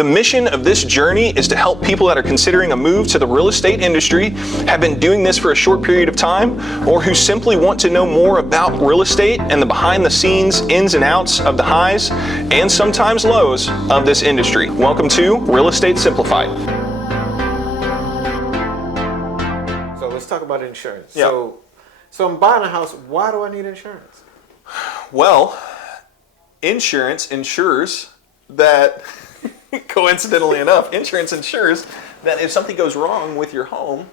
The mission of this journey is to help people that are considering a move to the real estate industry, have been doing this for a short period of time, or who simply want to know more about real estate and the behind the scenes ins and outs of the highs and sometimes lows of this industry. Welcome to Real Estate Simplified. So let's talk about insurance. Yeah. So I'm buying a house. Why do I need insurance? Well, insurance ensures that coincidentally enough, insurance ensures that if something goes wrong with your home,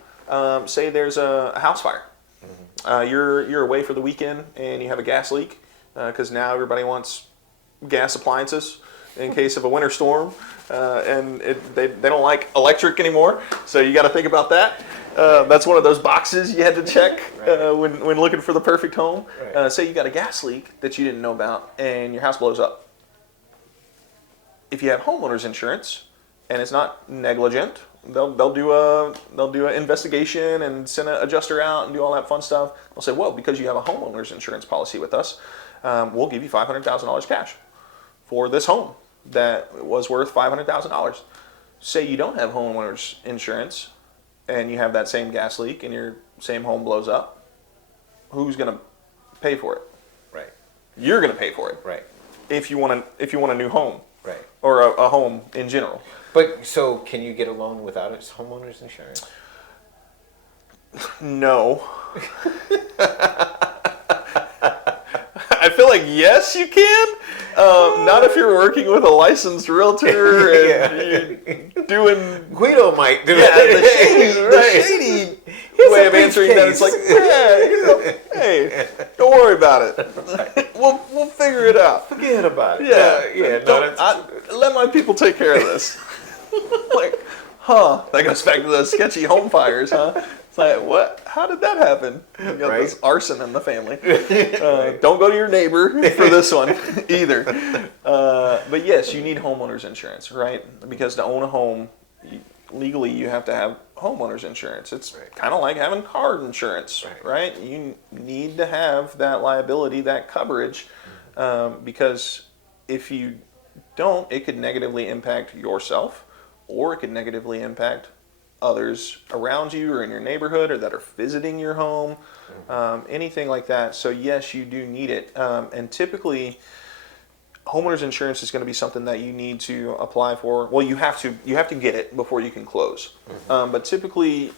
say there's a house fire, you're away for the weekend and you have a gas leak, because now everybody wants gas appliances in case of a winter storm, and they don't like electric anymore, so you got to think about that. That's one of those boxes you had to check when looking for the perfect home. Right. Say you got a gas leak that you didn't know about and your house blows up. If you have homeowners insurance and it's not negligent, they'll do an investigation and send an adjuster out and do all that fun stuff. They'll say, well, because you have a homeowners insurance policy with us, we'll give you $500,000 cash for this home that was worth $500,000. Say you don't have homeowners insurance and you have that same gas leak and your same home blows up, who's going to pay for it? Right. You're going to pay for it. Right. If you want a new home. Right. Or a home in general. But so can you get a loan without its homeowners insurance? No. I feel like yes, you can. Not if you're working with a licensed realtor and you're doing. Guido might do the shady way of answering that. It's like, hey, don't worry about it. We'll figure it out. Forget about it. Let my people take care of this. Like, that goes back to those sketchy home fires, huh? It's like, what? How did that happen? You got this arson in the family. Don't go to your neighbor for this one either. But yes, you need homeowners insurance, right? Because to own a home, legally you have to have homeowners insurance. It's kind of like having car insurance, right? You need to have that liability, that coverage, because if you don't, it could negatively impact yourself, or it could negatively impact others around you or in your neighborhood or that are visiting your home, anything like that. So yes, you do need it. And typically, homeowners insurance is going to be something that you need to apply for. Well, you have to get it before you can close. But typically,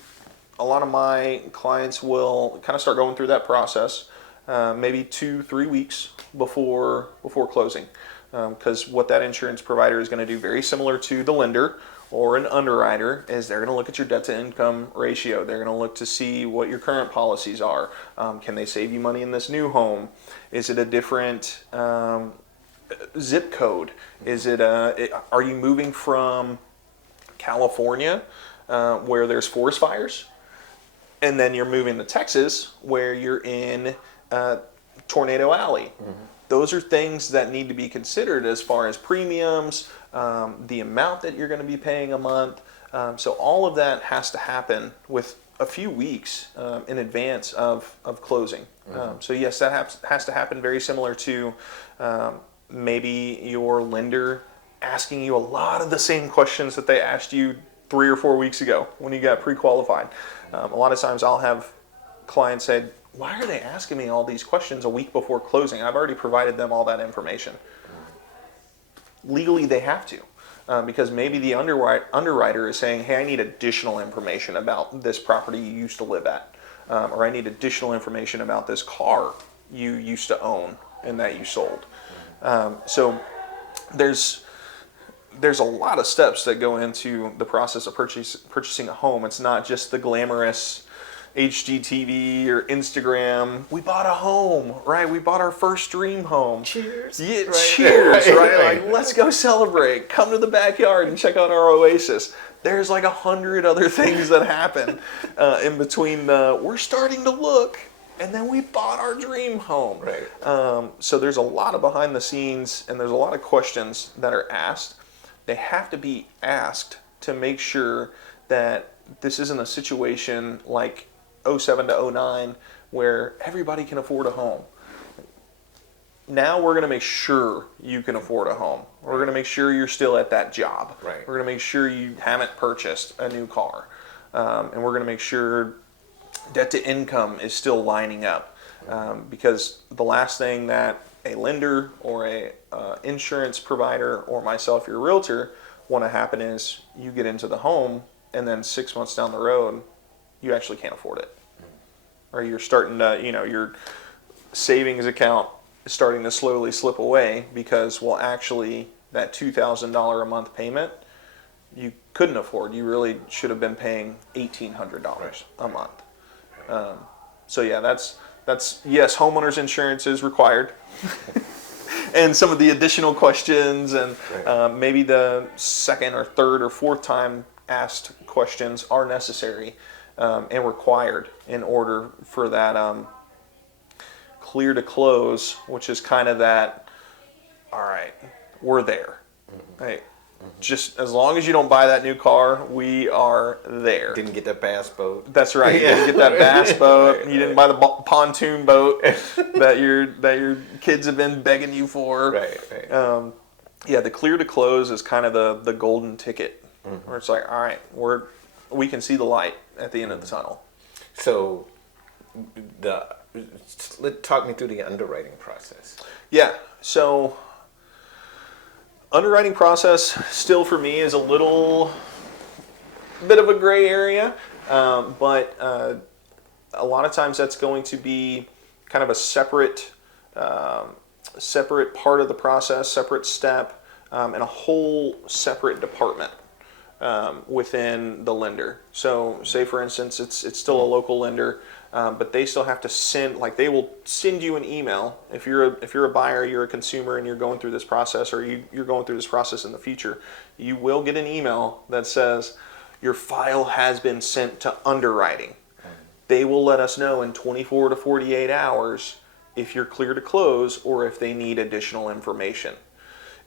a lot of my clients will kind of start going through that process, maybe 2-3 weeks before closing. Because what that insurance provider is going to do, very similar to the lender or an underwriter, is they're going to look at your debt to income ratio. They're going to look to see what your current policies are. Can they save you money in this new home? Is it a different zip code? Is it are you moving from California where there's forest fires, and then you're moving to Texas where you're in Tornado Alley? Those are things that need to be considered as far as premiums, the amount that you're going to be paying a month. So all of that has to happen with a few weeks in advance of closing. So yes, that has to happen very similar to maybe your lender asking you a lot of the same questions that they asked you 3 or 4 weeks ago when you got pre-qualified. A lot of times I'll have clients say, why are they asking me all these questions a week before closing? I've already provided them all that information. Legally, they have to, because maybe the underwriter is saying, hey, I need additional information about this property you used to live at, or I need additional information about this car you used to own and that you sold. So there's a lot of steps that go into the process of purchasing a home. It's not just the glamorous HGTV or Instagram. We bought a home, right? We bought our first dream home. Cheers. Yeah, cheers, right? Like, let's go celebrate. Come to the backyard and check out our oasis. There's like 100 other things that happen in between we're starting to look and then we bought our dream home. Right. So there's a lot of behind the scenes and there's a lot of questions that are asked. They have to be asked to make sure that this isn't a situation like 07 to 09 where everybody can afford a home. now we're going to make sure you can afford a home. We're going to make sure you're still at that job. Right. We're going to make sure you haven't purchased a new car. And we're going to make sure debt to income is still lining up. Because the last thing that a lender or a insurance provider or myself, your realtor, want to happen is you get into the home and then 6 months down the road, you actually can't afford it. Or you're starting to, your savings account is starting to slowly slip away because, well, actually, that $2,000 a month payment you couldn't afford. You really should have been paying $1,800 a month. So yeah, that's yes, homeowners insurance is required. And some of the additional questions and maybe the second or third or fourth time asked questions are necessary and required in order for that clear to close, which is kind of that, all right, we're there. Hey, just as long as you don't buy that new car, we are there. Didn't get that bass boat. That's right. You didn't get that bass boat. You didn't buy the pontoon boat that your kids have been begging you for. Right. Yeah, the clear to close is kind of the golden ticket, where it's like, all right, we can see the light at the end of the tunnel. So, talk me through the underwriting process. Yeah. So, underwriting process still for me is a little bit of a gray area, but a lot of times that's going to be kind of a separate part of the process, separate step, and a whole separate department within the lender. So say for instance, it's still a local lender, but they still have to they will send you an email. If you're a buyer, you're a consumer, and you're going through this process, or you're going through this process in the future, you will get an email that says your file has been sent to underwriting. They will let us know in 24 to 48 hours if you're clear to close or if they need additional information.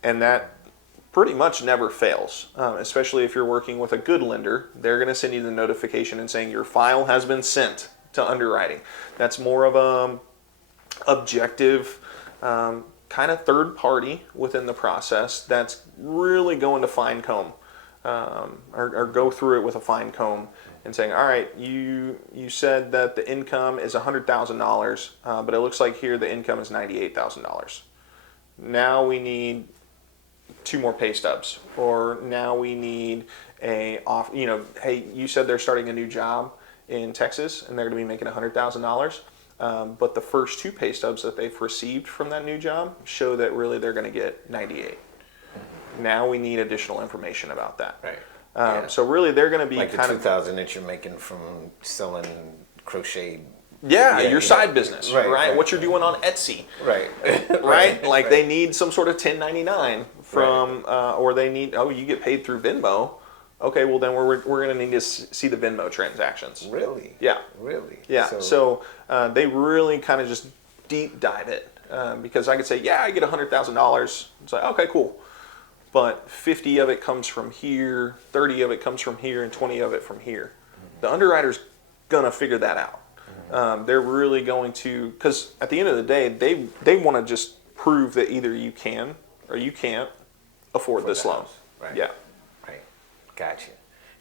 And that pretty much never fails, especially if you're working with a good lender. They're going to send you the notification and saying your file has been sent to underwriting. That's more of a objective kind of third party within the process that's really going to fine comb or go through it with a fine comb and saying, all right, you said that the income is $100,000, but it looks like here the income is $98,000. Now we need 2 more pay stubs, or now we need hey, you said they're starting a new job in Texas and they're going to be making $100,000, but the first 2 pay stubs that they've received from that new job show that really they're going to get 98. Now we need additional information about that. Right. So really they're going to be like kind the of $2,000 that you're making from selling crocheted. your side business, right? What you're doing on Etsy, right? Like they need some sort of 1099 from, or they need, you get paid through Venmo. Okay, well then we're going to need to see the Venmo transactions. Really? Yeah. Really? Yeah. So they really kind of just deep dive it because I could say, yeah, I get $100,000. It's like, okay, cool. But 50 of it comes from here, 30 of it comes from here, and 20 of it from here. The underwriter's going to figure that out. They're really going to, because at the end of the day, they want to just prove that either you can or you can't afford this loan. Right. Yeah. Right. Gotcha.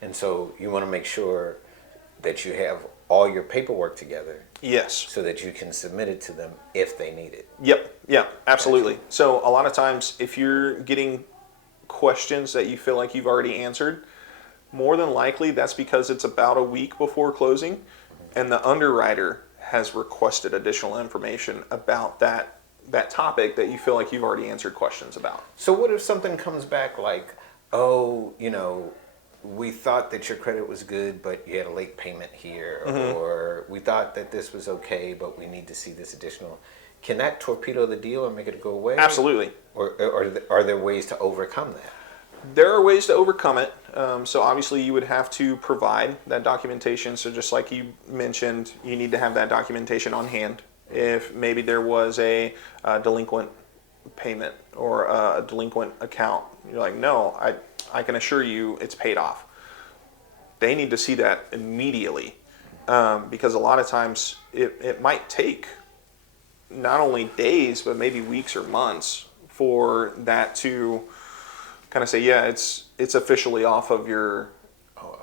And so you want to make sure that you have all your paperwork together. Yes. So that you can submit it to them if they need it. Yep. Yeah, absolutely. Gotcha. So a lot of times if you're getting questions that you feel like you've already answered, more than likely that's because it's about a week before closing and the underwriter has requested additional information about that topic that you feel like you've already answered questions about. So what if something comes back like, we thought that your credit was good, but you had a late payment here, or we thought that this was okay, but we need to see this additional. Can that torpedo the deal or make it go away? Absolutely. Or are there ways to overcome that? There are ways to overcome it. So obviously you would have to provide that documentation. So just like you mentioned, you need to have that documentation on hand. If maybe there was a delinquent payment or a delinquent account, you're like, no, I can assure you it's paid off. They need to see that immediately because a lot of times it might take not only days, but maybe weeks or months for that to kind of say, yeah, it's officially off of your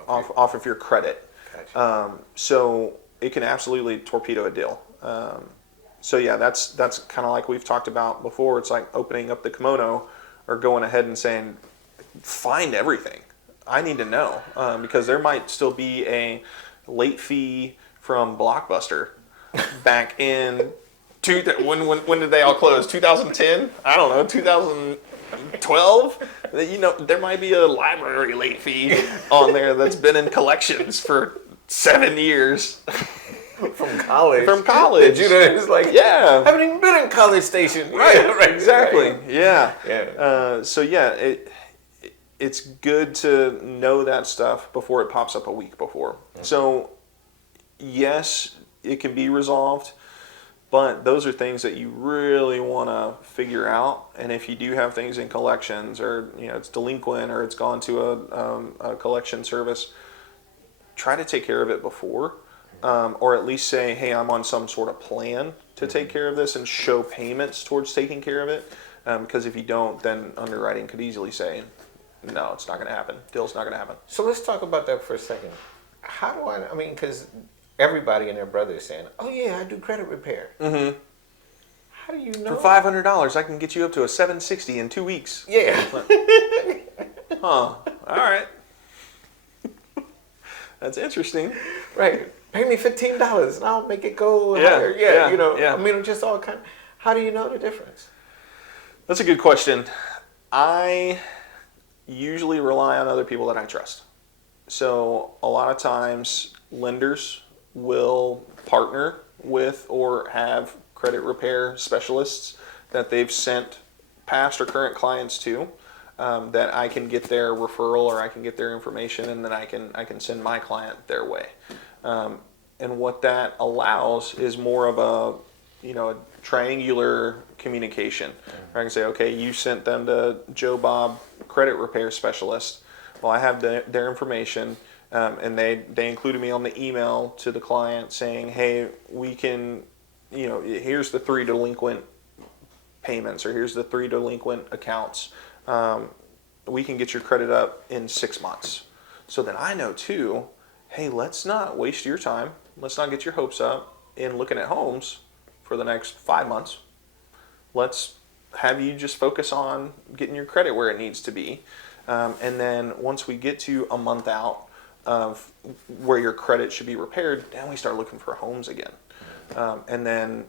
off of your credit. Gotcha. So it can absolutely torpedo a deal. So yeah, that's kind of like we've talked about before. It's like opening up the kimono or going ahead and saying, find everything. I need to know because there might still be a late fee from Blockbuster back in when did they all close? 2010? I don't know. 2012? You know, there might be a library late fee on there that's been in collections for 7 years. From college. From college. You know, it's like, yeah. I haven't even been in College Station. Right, Yeah, right, exactly. right. Yeah. So yeah, it's good to know that stuff before it pops up a week before. Mm-hmm. So yes, it can be resolved, but those are things that you really want to figure out. And if you do have things in collections, or you know it's delinquent, or it's gone to a collection service, try to take care of it before. Or at least say, hey, I'm on some sort of plan to take care of this and show payments towards taking care of it. Because if you don't, then underwriting could easily say, no, it's not going to happen. Deal's not going to happen. So let's talk about that for a second. How do I mean, because everybody and their brother is saying, oh yeah, I do credit repair. Mm-hmm. How do you know? For $500, I can get you up to a 760 in 2 weeks. Yeah. Huh. All right. That's interesting. Right. Pay me $15 and I'll make it go Yeah, higher. Yeah, you know. yeah. I mean, just all kind. How do you know the difference? That's a good question. I usually rely on other people that I trust. So a lot of times lenders will partner with or have credit repair specialists that they've sent past or current clients to, that I can get their referral or I can get their information, and then I can send my client their way. And what that allows is more of a triangular communication. I can say, okay, you sent them to Joe Bob credit repair specialist. Well, I have their information, and they included me on the email to the client saying, hey, we can, here's the 3 delinquent payments, or here's the 3 delinquent accounts. We can get your credit up in 6 months. So then I know too, hey, let's not waste your time. Let's not get your hopes up in looking at homes for the next 5 months. Let's have you just focus on getting your credit where it needs to be. And then once we get to a month out of where your credit should be repaired, then we start looking for homes again. And then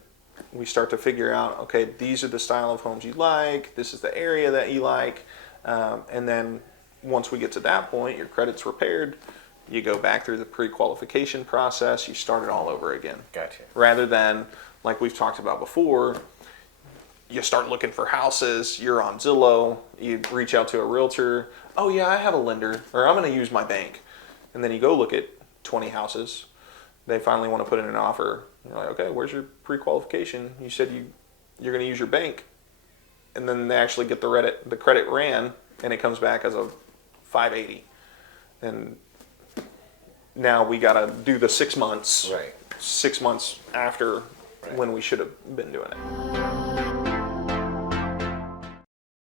we start to figure out, okay, these are the style of homes you like. This is the area that you like. And then once we get to that point, your credit's repaired. You go back through the pre-qualification process. You start it all over again. Gotcha. Rather than, like we've talked about before, you start looking for houses. You're on Zillow. You reach out to a realtor. Oh yeah, I have a lender, or I'm going to use my bank. And then you go look at 20 houses. They finally want to put in an offer. You're like, okay, where's your pre-qualification? You said you're going to use your bank. And then they actually get the credit ran, and it comes back as a 580. And now we got to do the 6 months. Right. 6 months after when we should have been doing it.